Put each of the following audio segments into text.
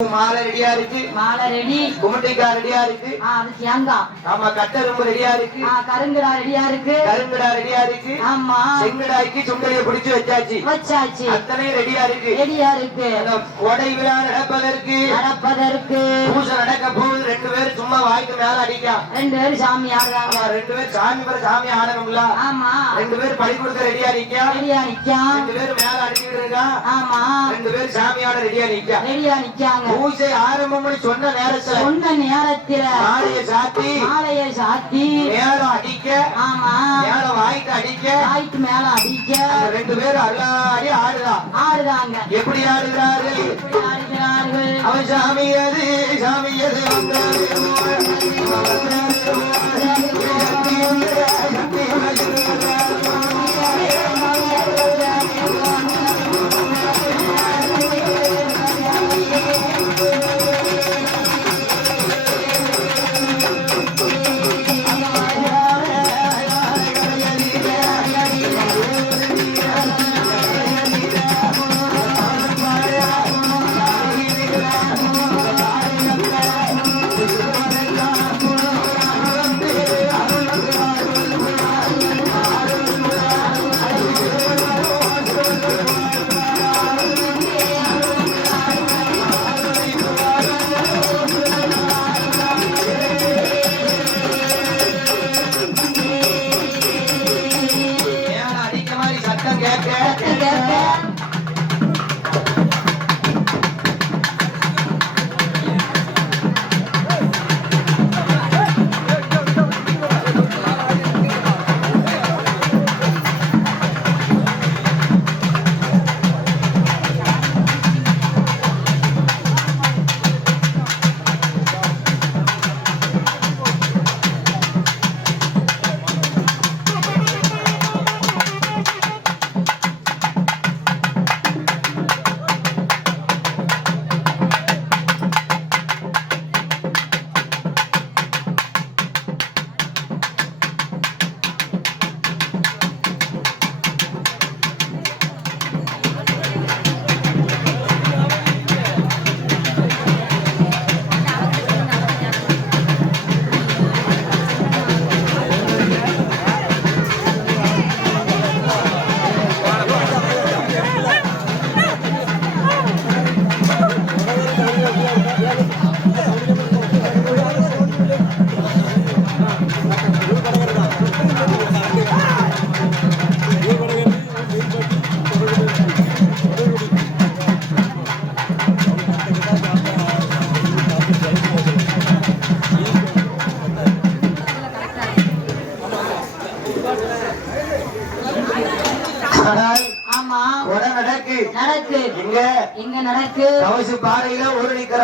மாலை ரெடியா இருக்கு. மாலை ரெடி. குமட்டிக்கா ரெடியா இருக்கு. அது தேங்காய். ஆமா, கட்டெரும்பு ரெடியா இருக்கு. கருங்கடா ரெடியா இருக்கு. கருங்கடா ரெடியா இருக்கு. ஆமா, செங்கடாய்க்கு சுண்டலியை பிடிச்சு வச்சாச்சு. அத்தனை ரெடியா இருக்கு. ரெடியா இருக்கு. கொடை விழா நடப்பதற்கு பூசை நடக்க போகுது. 2 பேரும் சும்மா வாய்க்கு மேல அடிக்கலாம். 2 பேரும் சாமி ஆடுறாங்க. 2 பேரும் சாமி பேர சாமி ஆடணும்ல. ஆமா, 2 பேரும் பழி கொடுக்க ரெடியா நிக்கா. 2 பேரும் மேல அடிச்சுட்டு இருக்கா. ஆமா, 2 பேரும் சாமி ஆட ரெடியா நிக்காங்க. பூஜை ஆரம்பம் சொன்ன நேரத்துல மாலையை சாத்தி மேலம் அடிக்க. ஆமா, மேலம் வாய்க்கு அடிக்க. வாய்க்கு மேல அடிக்க 2 பேரும் அல்லாடி ஆடுறாங்க. எப்படி ஆடுகிறார்கள்? அவன் சாமியது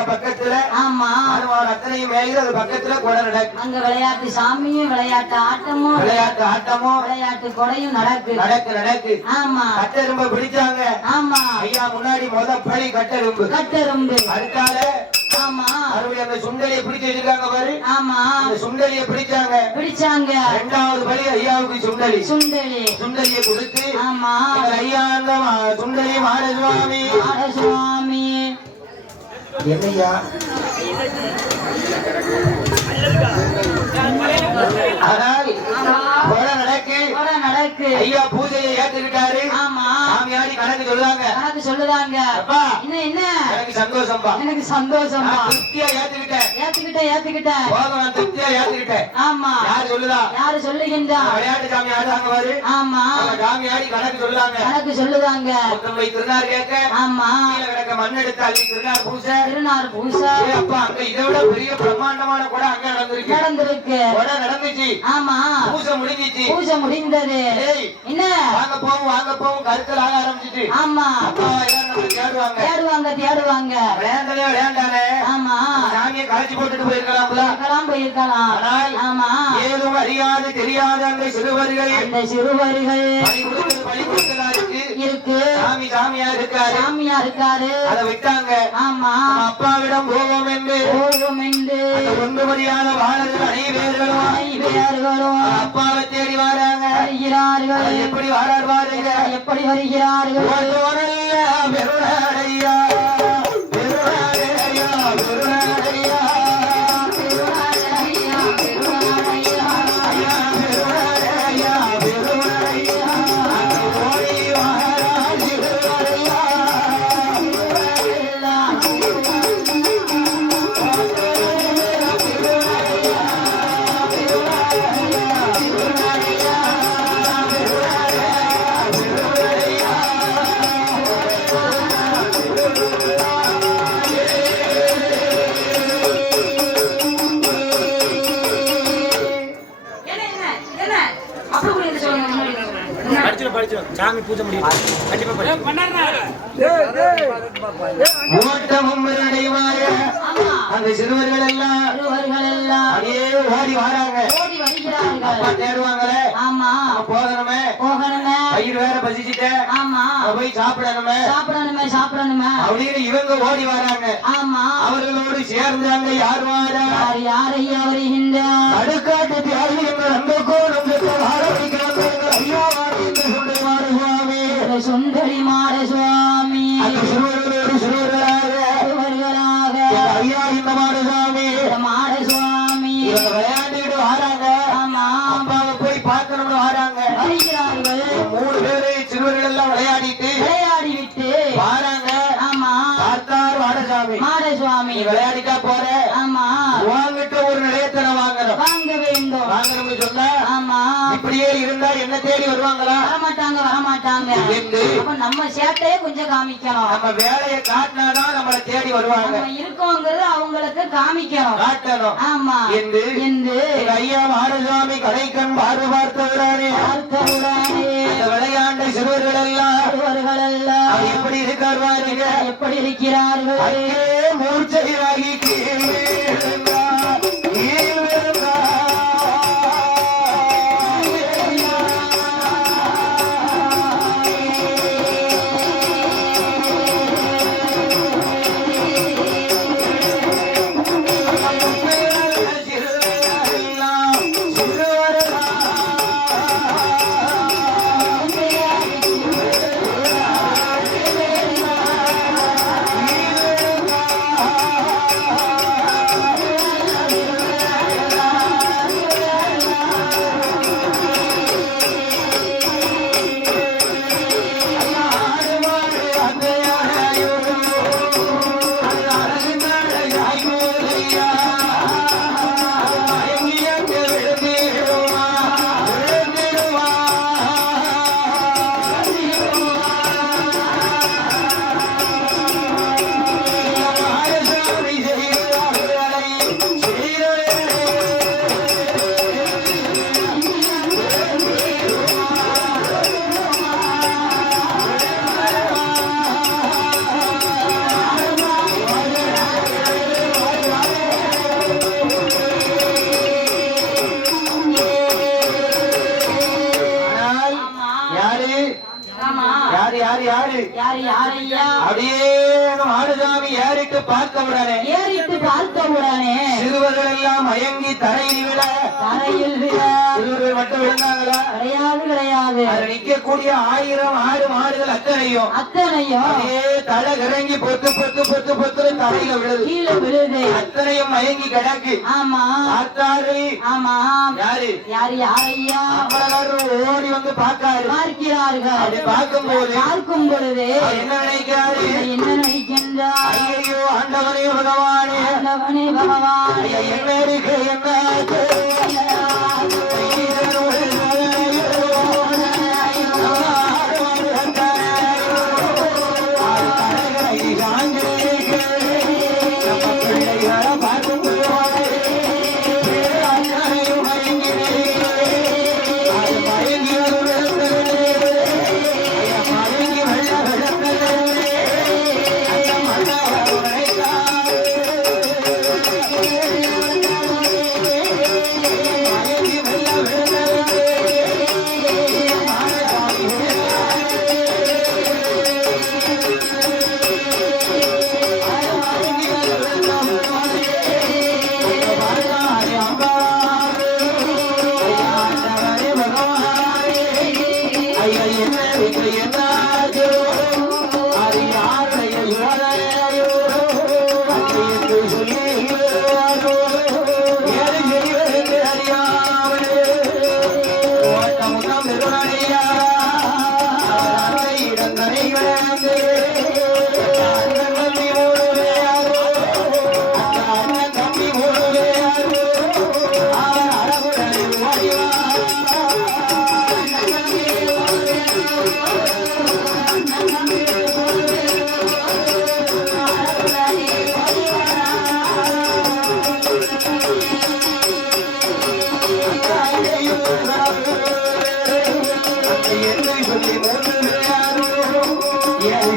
பக்கத்துல. ஆமா, அத்தனையும் பக்கத்துல கொடை நடக்கு. அங்க விளையாட்டு சாமியும் விளையாட்டு ஆட்டமும் விளையாட்டு கொடையும் நடக்கு. ஆமா, கட்டெரும்ப பிடிச்சாங்க. ஆமா, ஐயா முன்னாடி படி கட்டெரும்பு. அடுத்தால ஆமா, அந்த சுண்டலியை பிடிச்சு வச்சிருக்காங்க பாரு. ஆமா, அந்த சுண்டலியை பிடிச்சாங்க. 2வது படி ஐயாவுக்கு சுண்டலியை கொடுத்து. ஆமா, ஐயா அந்த சுண்டலி மாடசுவாமி என்னையா ஆனால் கொடை நடக்கு. ஐயா பூஜையை ஏத்துக்கிட்டாரு. ஆமா, சாமியாடி கணக்கு சொல்லுதாங்க. அப்பா, என்ன எனக்கு சந்தோஷம்பா. திருப்தியா ஏத்துக்கிட்டேன். போதும், திருப்தியா ஏத்துக்கிட்டேன். ஆமா, யாரு சொல்லுகின்றா? விளையாட்டு சாமி ஆடுறாங்க பாரு. ஆமா, சாமியாடி கணக்கு சொல்லுதாங்க. மொத்தம் போய் திருநாள் கேட்க. ஆமா, கிடக்க மண் எடுத்து அள்ளி திருநாள் பூசை. அப்பா, அங்க இதை விட பெரிய பிரம்மாண்டமான கூட அங்க நடந்திருக்கு. கொடை நடந்துச்சு. ஆமா, பூசை முடிந்தது. என்ன வாங்க போவோம் கருத்தல் ஆக ஆரம்பிச்சிட்டு. ஆமா, தேடுவாங்க. விளையாண்டானே. ஆமா, சாமியை கலைச்சு போட்டுட்டு போயிருக்கலாம். ஆமா, ஏதும் அறியாது தெரியாது அந்த சிறுவர்கள் பலி கொடுக்கலா இருக்கு. சாமியா இருக்காரு. அதை விட்டாங்க. ஆமா, அப்பாவிடம் போவோம் என்று 9 மணியான வாழர்கள் அனைவர்களும் அப்பாவை தேடி வராங்க. எப்படி வருகிறார்கள்? சாமி பூஜை முடியும் கண்டிப்பா ஓட்டமும் அடைவாய அந்த சிறுவர்கள் எல்லாம் அப்படியே ஓடி வராங்க. அப்பா தேடுவாங்களே போகணுமே பயிர் வேற பசிச்சுட்டு போய் சாப்பிடணுமே அப்படின்னு இவங்க ஓடி வராங்க. அவர்களோடு சேர்ந்தாங்க. யார் வாரா யாரையா வருகின்றார் அடுக்காட்டு தியாகி எங்கள் அன்புக்கும் நம்மளுக்கு வாழ வைக்கிறாங்க. ஐயா சுந்தரி மாட சுவாமி அந்த சிறுவர்களோடு சிறுவர்களாக ஐயா இந்த மாடசுவாமி இவங்க விளையாண்டுட்டு வராங்க. அப்பாவை போய் பார்க்கணும்னு வராங்க. வருகிறார்கள். 3 பேரு சிறுவர்கள் எல்லாம் விளையாடிட்டு வராங்க. பார்த்தார் மாடசுவாமி விளையாடிட்டா போற வாங்கிட்டு ஒரு நிலையத்தனை வாங்கணும் வாங்கணும்னு சொன்னா இப்படியே இருந்தா என்ன தேடி வருவாங்களா? வரமாட்டாங்க. நம்ம சேட்டையே கொஞ்சம் காமிக்கணும். நம்ம வேலையை காட்டினாதான் நம்மளை தேடி வருவாங்க. இருக்கோங்கிறது அவங்களுக்கு காமிக்கணும் காட்டணும். ஆமா என்று ஐயா மாடசுவாமி கடைக்கண் பார்வை பார்த்தவரானே அந்த விளையாண்ட சிறுவர்கள் எல்லாம் எப்படி இருக்கார் பாருங்க. எப்படி இருக்கிறார்கள்? மூர்ச்சையாகி அப்படியே மாடசாமி ஏறிட்டு பார்த்தவுடனே சிறுவர்கள் எல்லாம் மயங்கி தரையில் விட சிறுவர்கள் மட்டும் விழுந்தாங்களா? கிடையாது. நிற்கக்கூடிய 1000 ஆடு மாடுகள் அத்தனையும் அப்படியே தலை கிறங்கி பொத்து தலையில விழுது. அத்தனையும் மயங்கி கிடக்கு. பார்த்தாரு. யாரையா ஓடி வந்து பார்க்கிறார்கள். அப்படி பார்க்கும் பொழுது என்ன நினைக்கின்றார்? ஐயோ ஆண்டவனே பகவானே என்ன இருக்கு என்ன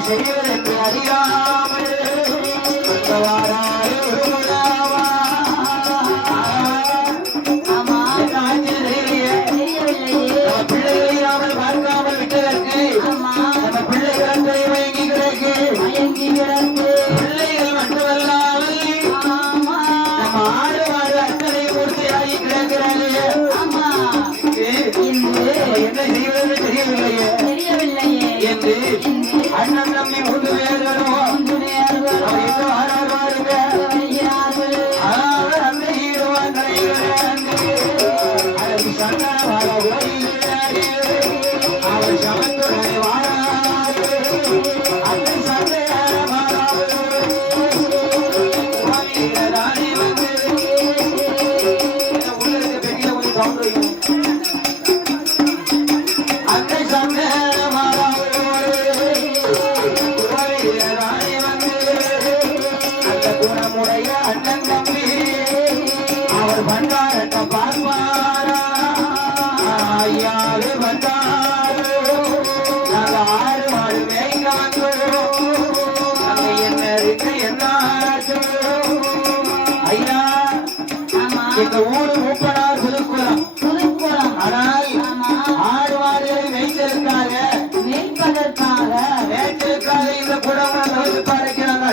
செய்வது என்று அறியாமல் ஆமா என்ன ஆச்சு தெரியலையே தெரியவில்லையே நம்ம பிள்ளைகளை நாமல் பார்க்காமல் விட்டதற்கு ஆமா நம்ம பிள்ளைகள் அத்தனை மயங்கி கிடக்கு மயங்கி கிடக்கு பிள்ளைகள் மட்டுமல்லாமல் ஆமா நம்ம ஆடு மாடு அத்தனை பூர்த்தியாகி கிடக்கிறாங்க ஆமா நம்ம என்ன செய்வது தெரியவில்லையே தெரியவில்லையே என்று அண்ணன் தம்பி 3 பேர்களும் அவர் எங்க வாராருங்க அதாவது அந்த ஈடுவான் அதற்கு சந்தன வாழ ஓடுகிறாரு அவர் சமத்துறை வாழாரு அந்த சந்தையான வாழாரு ராணி வந்து உள்ள இருக்க பெரிய ஒரு சவுண்ட் அந்த சந்தன வாழாரு ராணி வந்து அந்த குணமுடைய அண்ணன் தம்பி அவர் பண்டாரட்ட பார்ப்பாரா ஐயாவே பண்டாரு நாங்க ஆடு மாடு மேய்க்க வந்தோம் அங்க என்ன இருக்கு என்ன ஆச்சு? ஐயா ஆமா எங்க ஊரு மூப்பனார் புதுக்குளம் புதுக்குளம் ஆனால் ஆமா ஆடு மாடுகளை மேய்த்திருக்காங்க மேய்ப்பதற்காக மேய்த்திருக்காங்க இந்த குடமும் தவிர்த்து பாறைக்கு நாங்க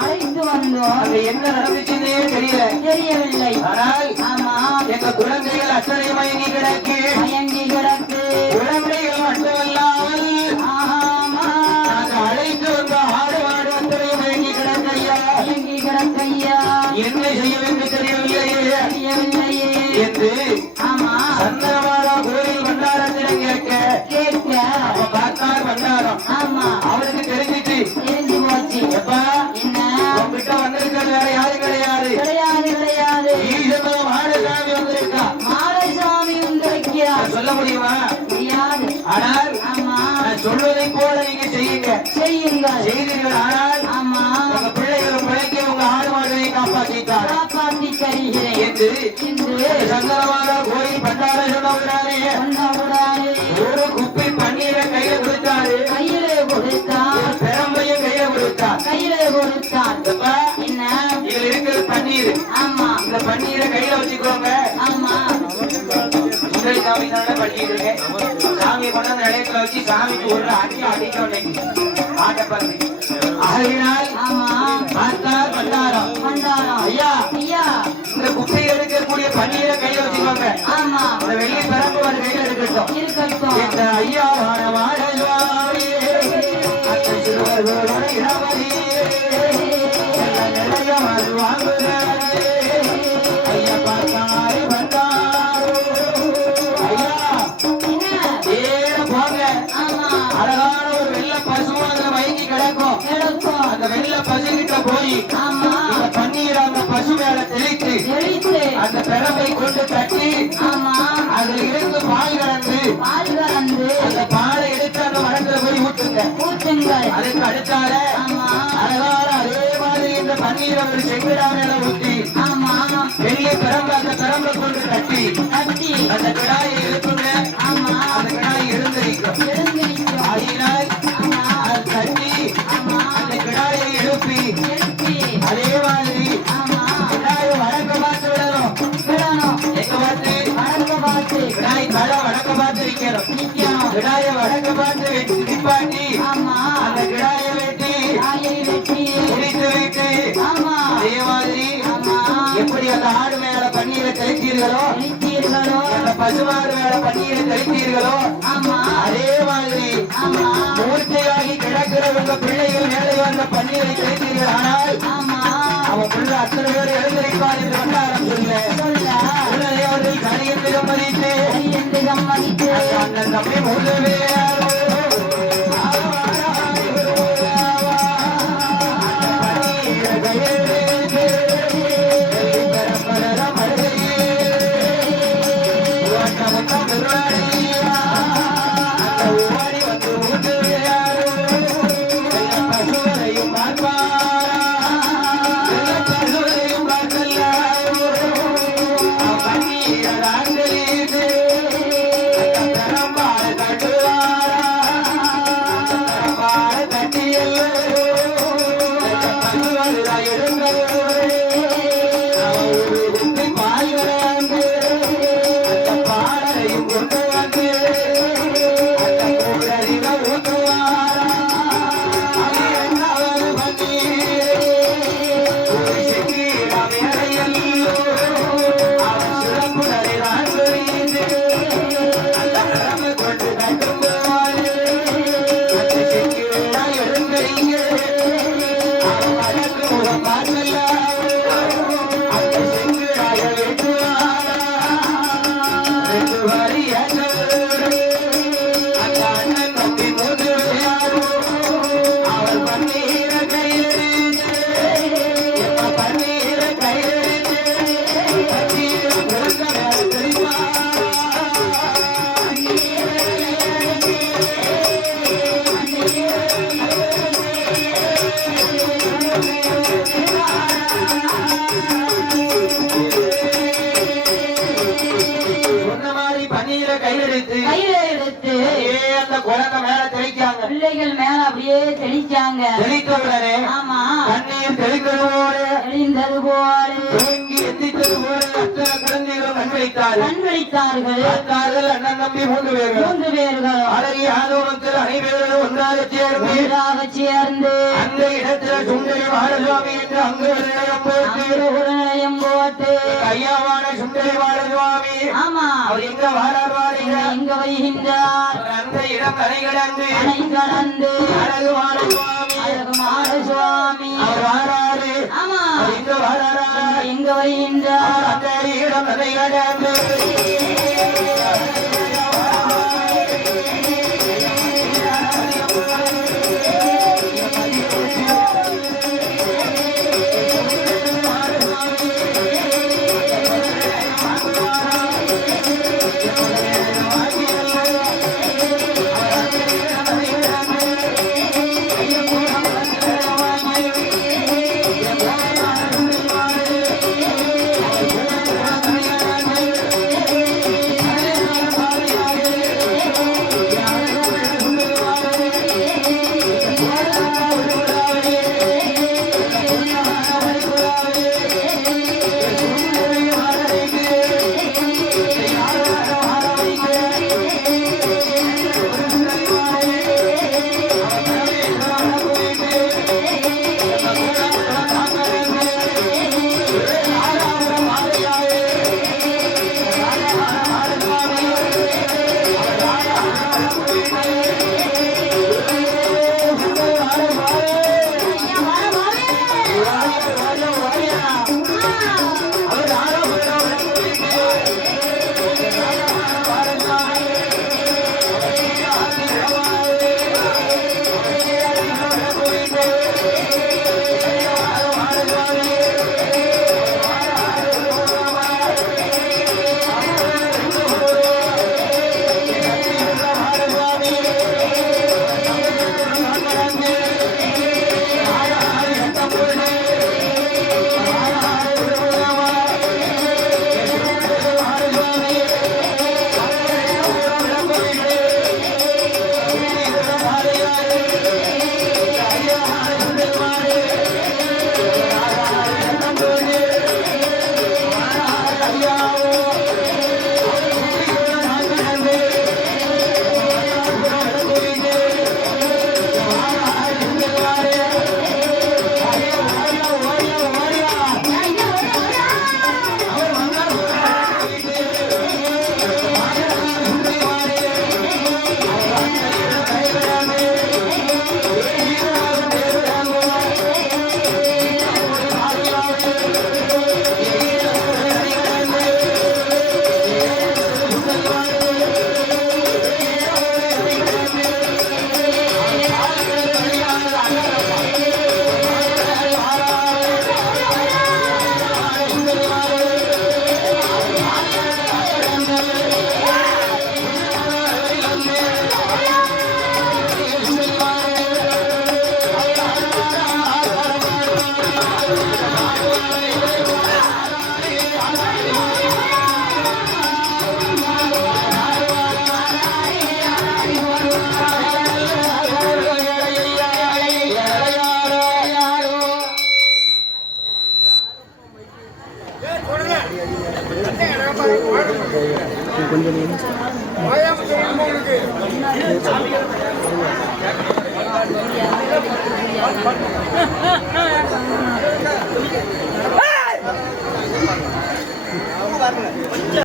அழைத்து வந்தோம் அது என்ன நடந்துச்சுன்னே தெரியல தெரியவில்லை ஆனால் ஆமா எங்க குழந்தைகள் அத்தனை மயங்கி கிடக்கு மயங்கி கிடக்கு குழந்தைகள் மட்டுமல்லாமல் ஆமா நாங்க அழைத்து வந்த ஆடு மாடு அத்தனை மயங்கி கிடக்கையா மயங்கி கிடக்கையா என்ன செய்ய வேண்டும் தெரியவில்லையே தெரியவில்லையே என்று ஆமா சந்தனமாரா கோயில் பண்டாரத்திடம் கேட்க கேட்க அவ பார்த்தார் பண்டாரம் ஆமா அவளுக்கு தெரிஞ்சிச்சு தெரிஞ்சு போச்சு எப்பா என்ன உங்ககிட்ட வந்திருக்கிறது வேற யாரும் கிடையாது கிடையாது கிடையாது ஈசனும் ஆடுசாமி வந்திருக்கா மாடசாமி உந்திருக்கிறார் சொல்ல முடியுமா தெரியாது ஆனால் ஆமா நான் சொல்வதை போல நீங்க செய்யுங்க செய்யுங்கள் செய்தீர்கள் ஆனால் ஆமா உங்க பிள்ளைகளும் பிழைக்க உங்க ஆடு மாடுகளை காப்பாற்றிட்டார் காப்பாற்றி தருகிறேன் என்று என்று சந்தனமாரா கோயில் பண்டாரம் சொன்னவர்களாலே சொன்னவுடனே ஒரு குப்பை பன்னீரை கையில கொடுத்தாரு கையிலே கொடுத்தார் பெரம்பையும் கையில கொடுத்தார் கையிலே கொடுத்தார் எப்பா, என்ன இதுல இருக்கிற பன்னீர் ஆமா இந்த பன்னீரை கையில வச்சுக்கோங்க ஆமா சுந்தரி சாமி தானே பண்ணிட்டு இருக்கேன் சாமி கொண்டாந்து நிலையத்துல வச்சு சாமிக்கு ஒரு அடி அடிக்க ஆட்டப்பந்து ஆகினால் ஆமா பார்த்தார் பண்டாரம் பண்டாரம் ஐயா ஐயா இந்த குப்பையில் இருக்கக்கூடிய பன்னீரை கையில வச்சுக்கோங்க ஆமா அந்த வெள்ளி பெரம்பு ஒரு கையில இருக்கட்டும் இருக்கட்டும் என்ற ஐயா வாழ சுவாமியே அத்த சிறுவர்களோட இளவரியே நிறைய மது வாங்குகிறாரே ஐயா பார்த்தாரு பண்டாரோ ஐயா என்ன ஏற போங்க ஆமா அழகான ஒரு வெள்ளை பசுவும் அதுல மயங்கி கிடக்கும் கிடக்கும் அந்த வெள்ளை பசுகிட்ட போய் ஆமா இந்த பன்னீர் அந்த பசு மேல தெளித்து தெளித்து அந்த பெரம்பை கொண்டு தட்டி ஆமா அதுல இருந்து பால் கலந்து பால் கலந்து அந்த பாலை எடுத்து அந்த மரத்துல போய் ஊற்றுங்க ஊற்றுங்கள் அதுக்கு அடுத்தால ஆமா அழகான அதே மாதிரி இந்த பன்னீரை ஒரு செங்கடா மேல ஊற்றி ஆமா வெள்ளி பெரம்பு அந்த பெரம்பை கொண்டு தட்டி கட்டி அந்த கிடாயை எழுப்புங்க ஆமா அந்த கிடாய் எழுந்திருக்கும் எழுந்திருக்கும் ஆகினால் ஆமா அது தட்டி ஆமா அந்த கிடாயை எழுப்பி எழுப்பி அதே மாதிரி ஆமா கிடாயை வடக்க பார்த்து விடணும் விடணும் எங்க பார்த்து வடக்க பார்த்து கிடாய் தலை வடக்க பார்த்து வைக்கணும் நிக்கணும் கிடாயை வடக்க பார்த்து வெட்டி நிப்பாட்டி ஆமா அந்த கிடாயை வெட்டி காயை வெட்டி முடித்து வைத்து ஆமா அதே மாதிரி ஆமா எப்படி அந்த ஆடு மேல பன்னீரை தெளித்தீர்களோ வெட்டீர்களோ அந்த பசுமாடு மேல பன்னீரை தெளித்தீர்களோ ஆமா அதே மாதிரி ஆமா மூர்த்தியாகி கிடக்கிற உங்க பிள்ளைகள் மேலே வந்த பன்னீரை தெளித்தீர்கள் ஆனால் ஆமா அவன் பிள்ளை அத்தனை பேர் எழுந்திருப்பார் என்று வட்டாரம் சொல்ல சொல்ல உடனே அவர்கள் கரையென்று சம்மதித்து என்று சம்மதித்து அண்ணன் தம்பி 3 பேர் தெளித்தவுடனே ஆமா கண்ணீர் தெளிந்தது போல எழுந்தது போல துவங்கி எந்தித்தது போல அத்தனை குழந்தைகளும் கண் வைத்தார்கள் அண்ணன் நம்பி 3 பேர்கள் அழகிய ஆதவனத்தில் அனைவர்களும் ஒன்றாக சேர்ந்து அந்த இடத்துல சுந்தரி பாலசுவாமி என்று அங்கு நிலையம் போட்டு கையாவான சுந்தரி பாலசுவாமி ஆமா அவர் எங்க வாழார் எங்க வருகின்றார் அந்த இடம் அணை கடந்து அழகு மாடசுவாமி அவர் வாழாரு ஆமா எங்க வாழாரா எங்க வருகின்றார் அந்த இடம் அணை கடந்து கொஞ்சம்